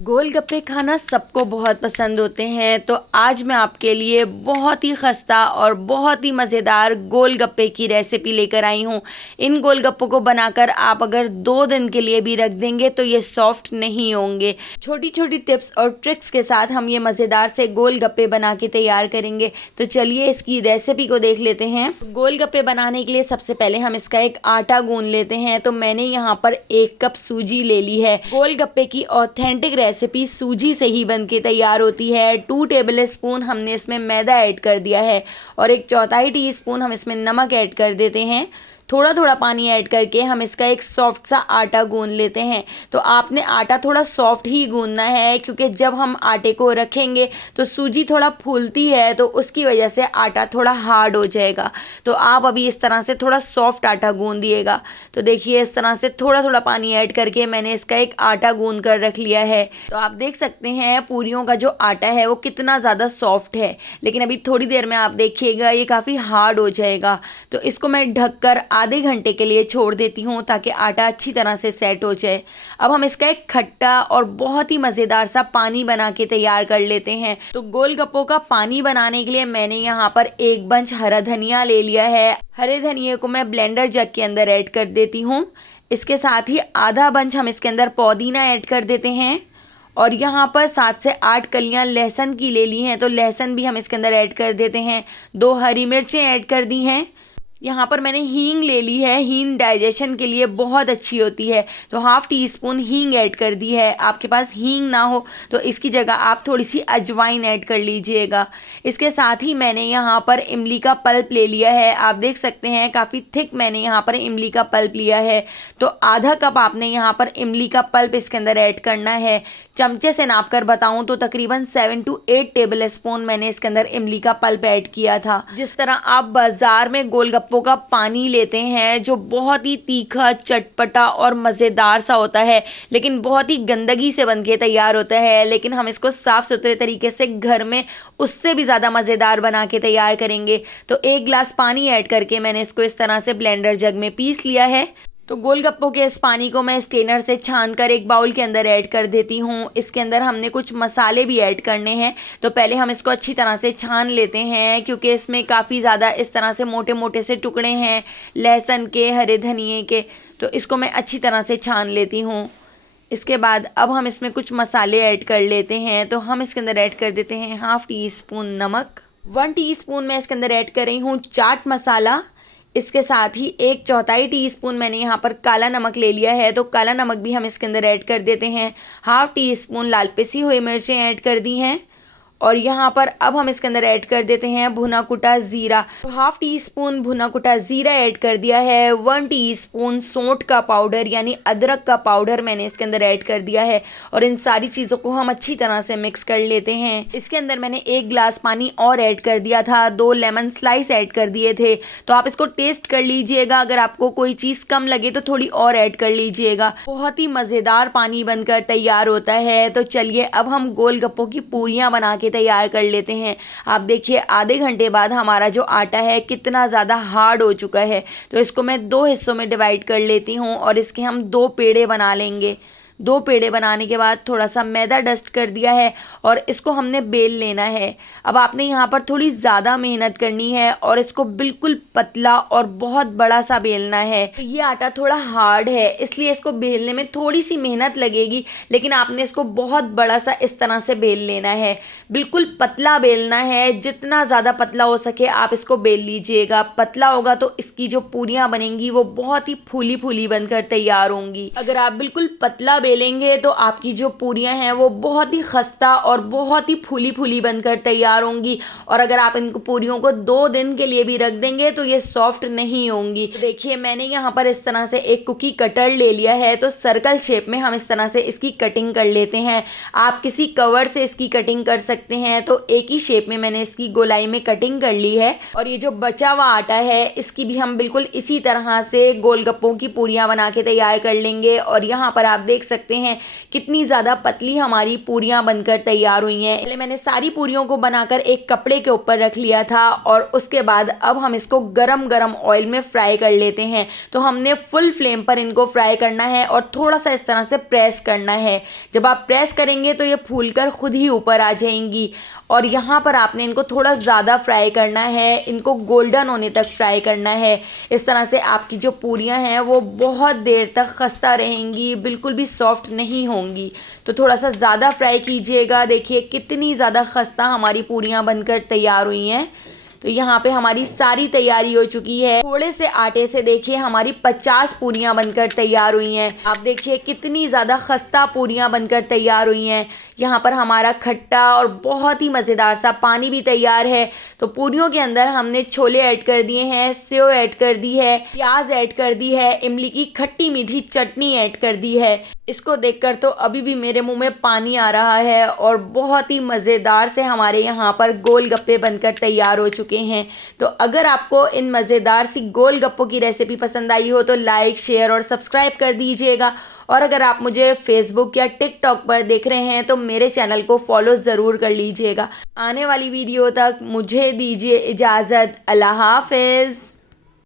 गोलगप्पे खाना सबको बहुत पसंद होते हैं। तो आज मैं आपके लिए बहुत ही खस्ता और बहुत ही मज़ेदार गोलगप्पे की रेसिपी लेकर आई हूँ। इन गोलगप्पों को बनाकर आप अगर 2 दिन के लिए भी रख देंगे तो ये सॉफ्ट नहीं होंगे। छोटी छोटी टिप्स और ट्रिक्स के साथ हम ये मज़ेदार से गोलगप्पे बना के तैयार करेंगे। तो चलिए इसकी रेसिपी को देख लेते हैं। गोलगप्पे बनाने के लिए सबसे पहले हम इसका एक आटा गूंद लेते हैं। तो मैंने यहाँ पर 1 कप सूजी ले ली है। गोलगप्पे की ऑथेंटिक रेसिपी सूजी से ही बन के तैयार होती है। 2 टेबल स्पून हमने इसमें मैदा ऐड कर दिया है और 1/4 टीस्पून हम इसमें नमक ऐड कर देते हैं। थोड़ा थोड़ा पानी ऐड करके हम इसका एक सॉफ्ट सा आटा गूंद लेते हैं। तो आपने आटा थोड़ा सॉफ्ट ही गूंदना है, क्योंकि जब हम आटे को रखेंगे तो सूजी थोड़ा फूलती है, तो उसकी वजह से आटा थोड़ा हार्ड हो जाएगा। तो आप अभी इस तरह से थोड़ा सॉफ्ट आटा गूंदिएगा। तो देखिए इस तरह से थोड़ा थोड़ा पानी ऐड करके मैंने इसका एक आटा गूंद कर रख लिया है। तो आप देख सकते हैं पूरियों का जो आटा है वो कितना ज़्यादा सॉफ्ट है, लेकिन अभी थोड़ी देर में आप देखिएगा ये काफ़ी हार्ड हो जाएगा। तो इसको मैं ढककर आधे घंटे के लिए छोड़ देती हूँ ताकि आटा अच्छी तरह से सेट हो जाए। अब हम इसका एक खट्टा और बहुत ही मज़ेदार सा पानी बना के तैयार कर लेते हैं। तो गोलगप्पों का पानी बनाने के लिए मैंने यहाँ पर 1 बंच हरा धनिया ले लिया है। हरे धनिये को मैं ब्लेंडर जग के अंदर ऐड कर देती हूँ। इसके साथ ही आधा बंच हम इसके अंदर पुदीना ऐड कर देते हैं और यहाँ पर 7 से 8 कलियाँ लहसुन की ले ली हैं, तो लहसुन भी हम इसके अंदर ऐड कर देते हैं। 2 हरी मिर्चें ऐड कर दी हैं। यहाँ पर मैंने हींग ले ली है। हींग डाइजेशन के लिए बहुत अच्छी होती है, तो ½ टीस्पून हींग ऐड कर दी है। आपके पास हींग ना हो तो इसकी जगह आप थोड़ी सी अजवाइन ऐड कर लीजिएगा। इसके साथ ही मैंने यहाँ पर इमली का पल्प ले लिया है। आप देख सकते हैं काफ़ी थिक मैंने यहाँ पर इमली का पल्प लिया है। तो आधा कप आपने यहाँ पर इमली का पल्प इसके अंदर ऐड करना है। चमचे से नाप कर बताऊँ तो तकरीबन 7 से 8 टेबल स्पून मैंने इसके अंदर इमली का पल्प ऐड किया था। जिस तरह आप बाज़ार में गोलगप्पों का पानी लेते हैं जो बहुत ही तीखा, चटपटा और मज़ेदार सा होता है, लेकिन बहुत ही गंदगी से बन के तैयार होता है, लेकिन हम इसको साफ़ सुथरे तरीके से घर में उससे भी ज़्यादा मज़ेदार बना के तैयार करेंगे। तो 1 गिलास पानी ऐड करके मैंने इसको इस तरह से ब्लेंडर जग में पीस लिया है। तो गोलगप्पों के इस पानी को मैं स्ट्रेनर से छानकर एक बाउल के अंदर ऐड कर देती हूँ। इसके अंदर हमने कुछ मसाले भी ऐड करने हैं, तो पहले हम इसको अच्छी तरह से छान लेते हैं, क्योंकि इसमें काफ़ी ज़्यादा इस तरह से मोटे मोटे से टुकड़े हैं लहसुन के, हरे धनिए के। तो इसको मैं अच्छी तरह से छान लेती हूँ। इसके बाद अब हम इसमें कुछ मसाले ऐड कर लेते हैं। तो हम इसके अंदर ऐड कर देते हैं ½ टीस्पून नमक, 1 टीस्पून मैं इसके अंदर ऐड कर रही हूँ चाट मसाला। इसके साथ ही 1/4 टीस्पून मैंने यहाँ पर काला नमक ले लिया है, तो काला नमक भी हम इसके अंदर ऐड कर देते हैं। ½ टीस्पून लाल पिसी हुई मिर्चें ऐड कर दी हैं और यहाँ पर अब हम इसके अंदर ऐड कर देते हैं भुना कुटा ज़ीरा। ½ टीस्पून भुना कुटा ज़ीरा ऐड कर दिया है। 1 टीस्पून सौंठ का पाउडर यानी अदरक का पाउडर मैंने इसके अंदर ऐड कर दिया है और इन सारी चीज़ों को हम अच्छी तरह से मिक्स कर लेते हैं। इसके अंदर मैंने 1 गिलास पानी और ऐड कर दिया था। 2 लेमन स्लाइस ऐड कर दिए थे। तो आप इसको टेस्ट कर लीजिएगा, अगर आपको कोई चीज़ कम लगे तो थोड़ी और ऐड कर लीजिएगा। बहुत ही मज़ेदार पानी बनकर तैयार होता है। तो चलिए अब हम गोलगप्पों की पूरियाँ बना के तैयार कर लेते हैं। आप देखिए आधे घंटे बाद हमारा जो आटा है कितना ज़्यादा हार्ड हो चुका है। तो इसको मैं 2 हिस्सों में डिवाइड कर लेती हूँ और इसके हम 2 पेड़े बना लेंगे। 2 पेड़े बनाने के बाद थोड़ा सा मैदा डस्ट कर दिया है और इसको हमने बेल लेना है। अब आपने यहाँ पर थोड़ी ज़्यादा मेहनत करनी है और इसको बिल्कुल पतला और बहुत बड़ा सा बेलना है। तो ये आटा थोड़ा हार्ड है, इसलिए इसको बेलने में थोड़ी सी मेहनत लगेगी, लेकिन आपने इसको बहुत बड़ा सा इस तरह से बेल लेना है। बिल्कुल पतला बेलना है, जितना ज़्यादा पतला हो सके आप इसको बेल लीजिएगा। पतला होगा तो इसकी जो पूरियाँ बनेंगी वो बहुत ही फूली फूली बनकर तैयार होंगी। अगर आप बिल्कुल पतला बेलेंगे तो आपकी जो पूरियां हैं वो बहुत ही खस्ता और बहुत ही फूली फूली बनकर तैयार होंगी, और अगर आप इन पूरियों को 2 दिन के लिए भी रख देंगे तो ये सॉफ्ट नहीं होंगी। देखिए मैंने यहाँ पर इस तरह से एक कुकी कटर ले लिया है। तो सर्कल शेप में हम इस तरह से इसकी कटिंग कर लेते हैं। आप किसी कवर से इसकी कटिंग कर सकते हैं। तो एक ही शेप में मैंने इसकी गोलाई में कटिंग कर ली है और ये जो बचा हुआ आटा है इसकी भी हम बिल्कुल इसी तरह से गोलगप्पों की पूरियां बना के तैयार कर लेंगे। और यहाँ पर आप देख सकते सकते हैं कितनी ज़्यादा पतली हमारी पूरियाँ बनकर तैयार हुई हैं। पहले मैंने सारी पूरियों को बनाकर एक कपड़े के ऊपर रख लिया था और उसके बाद अब हम इसको गरम गरम ऑयल में फ्राई कर लेते हैं। तो हमने फुल फ्लेम पर इनको फ्राई करना है और थोड़ा सा इस तरह से प्रेस करना है। जब आप प्रेस करेंगे तो ये फूलकर खुद ही ऊपर आ जाएंगी और यहाँ पर आपने इनको थोड़ा ज़्यादा फ्राई करना है, इनको गोल्डन होने तक फ्राई करना है। इस तरह से आपकी जो पूरियाँ हैं वो बहुत देर तक खस्ता रहेंगी, बिल्कुल भी सॉफ्ट नहीं होंगी। तो थोड़ा सा ज़्यादा फ्राई कीजिएगा। देखिए कितनी ज़्यादा खस्ता हमारी पूरियाँ बनकर तैयार हुई हैं। तो यहाँ पे हमारी सारी तैयारी हो चुकी है। थोड़े से आटे से देखिए हमारी 50 पूरियाँ बनकर तैयार हुई हैं। आप देखिए कितनी ज़्यादा खस्ता पूरियाँ बनकर तैयार हुई हैं। यहाँ पर हमारा खट्टा और बहुत ही मज़ेदार सा पानी भी तैयार है। तो पूरियों के अंदर हमने छोले ऐड कर दिए हैं, सेव ऐड कर दी है, प्याज ऐड कर दी है, इमली की खट्टी मीठी चटनी ऐड कर दी है। इसको देखकर तो अभी भी मेरे मुंह में पानी आ रहा है और बहुत ही मज़ेदार से हमारे यहाँ पर गोलगप्पे बनकर तैयार हो चुके हैं। तो अगर आपको इन मज़ेदार सी गोलगप्पों की रेसिपी पसंद आई हो तो लाइक, शेयर और सब्सक्राइब कर दीजिएगा। और अगर आप मुझे फेसबुक या टिकटॉक पर देख रहे हैं तो मेरे चैनल को फॉलो ज़रूर कर लीजिएगा। आने वाली वीडियो तक मुझे दीजिए इजाज़त। अल्लाह हाफ़िज़।